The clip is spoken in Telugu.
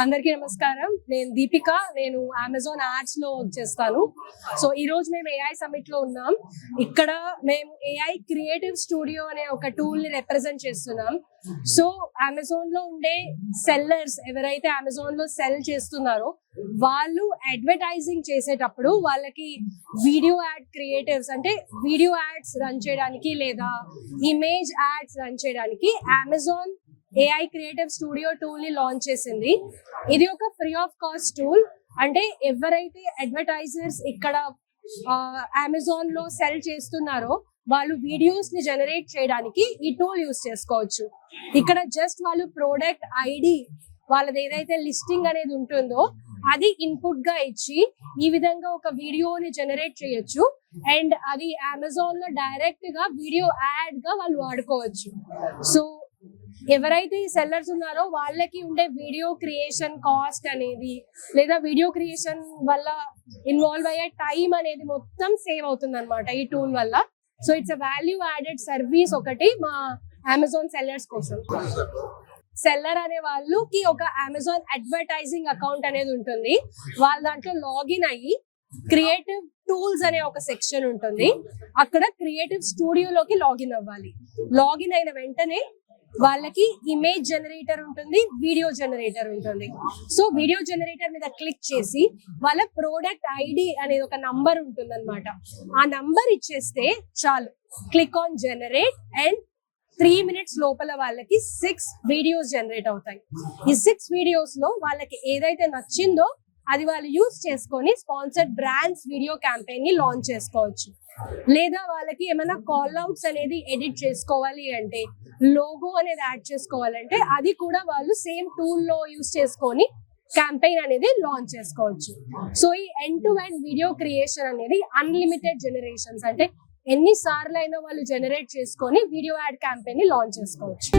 అందరికీ నమస్కారం. నేను దీపిక. నేను అమెజాన్ యాడ్స్ లో వర్క్ చేస్తాను. సో ఈ రోజు మేము ఏఐ సమిట్ లో ఉన్నాం. ఇక్కడ మేము ఏఐ క్రియేటివ్ స్టూడియో అనే ఒక టూల్ ని రిప్రజెంట్ చేస్తున్నాం. సో అమెజాన్ లో ఉండే సెల్లర్స్ ఎవరైతే అమెజాన్ లో సెల్ చేస్తున్నారో వాళ్ళు అడ్వర్టైజింగ్ చేసేటప్పుడు వాళ్ళకి వీడియో యాడ్ క్రియేటివ్స్ అంటే వీడియో యాడ్స్ రన్ చేయడానికి లేదా ఇమేజ్ యాడ్స్ రన్ చేయడానికి Amazon AI creative studio tool ని లాంచ్ చేసింది. ఇది ఒక ఫ్రీ ఆఫ్ కాస్ట్ టూల్. అంటే ఎవరైతే అడ్వర్టైజర్స్ ఇక్కడ అమెజాన్ లో సెల్ చేస్తున్నారో వాళ్ళు వీడియోస్ ని జనరేట్ చేయడానికి ఈ టూల్ యూస్ చేసుకోవచ్చు. ఇక్కడ జస్ట్ వాళ్ళు ప్రోడక్ట్ ఐడి వాళ్ళది ఏదైతే లిస్టింగ్ అనేది ఉంటుందో అది ఇన్పుట్ గా ఇచ్చి ఈ విధంగా ఒక వీడియోని జనరేట్ చేయొచ్చు. అండ్ అది అమెజాన్ లో డైరెక్ట్ గా వీడియో యాడ్ గా వాళ్ళు వాడుకోవచ్చు. సో ఎవరైతే ఈ సెల్లర్స్ ఉన్నారో వాళ్ళకి ఉండే వీడియో క్రియేషన్ కాస్ట్ అనేది లేదా వీడియో క్రియేషన్ వల్ల ఇన్వాల్వ్ అయ్యే టైం అనేది మొత్తం సేవ్ అవుతుంది అనమాట ఈ టూల్ వల్ల. So it's a value added service ఒకటి మా అమెజాన్ సెల్లర్స్ కోసం. సెల్లర్ అనే వాళ్ళకి ఒక అమెజాన్ అడ్వర్టైజింగ్ అకౌంట్ అనేది ఉంటుంది. వాళ్ళ దాంట్లో లాగిన్ అయ్యి క్రియేటివ్ టూల్స్ అనే ఒక సెక్షన్ ఉంటుంది. అక్కడ క్రియేటివ్ స్టూడియోలోకి లాగిన్ అవ్వాలి. లాగిన్ అయిన వెంటనే వాళ్ళకి ఇమేజ్ జనరేటర్ ఉంటుంది, వీడియో జనరేటర్ ఉంటుంది. సో వీడియో జనరేటర్ మీద క్లిక్ చేసి వాళ్ళ ప్రోడక్ట్ ఐడి అనేది ఒక నంబర్ ఉంటుంది అనమాట. ఆ నంబర్ ఇచ్చేస్తే చాలు, click on generate and 3 minutes లోపల వాళ్ళకి 6 వీడియోస్ జనరేట్ అవుతాయి. ఈ 6 వీడియోస్ లో వాళ్ళకి ఏదైతే నచ్చిందో అది వాళ్ళు యూస్ చేసుకొని స్పాన్సర్డ్ బ్రాండ్స్ వీడియో క్యాంపెయిన్ ని లాంచ్ చేసుకోవచ్చు. లేదా వాళ్ళకి ఏమైనా కాల్ అవుట్స్ అనేది ఎడిట్ చేసుకోవాలి అంటే, లోగో అనేది యాడ్ చేసుకోవాలంటే అది కూడా వాళ్ళు సేమ్ టూల్ లో యూస్ చేసుకొని క్యాంపెయిన్ అనేది లాంచ్ చేసుకోవచ్చు. సో ఈ end to end video creation అనేది అన్లిమిటెడ్ జనరేషన్స్ అంటే ఎన్నిసార్లు అయినా వాళ్ళు జనరేట్ చేసుకొని వీడియో యాడ్ క్యాంపెయిన్ ని లాంచ్ చేసుకోవచ్చు.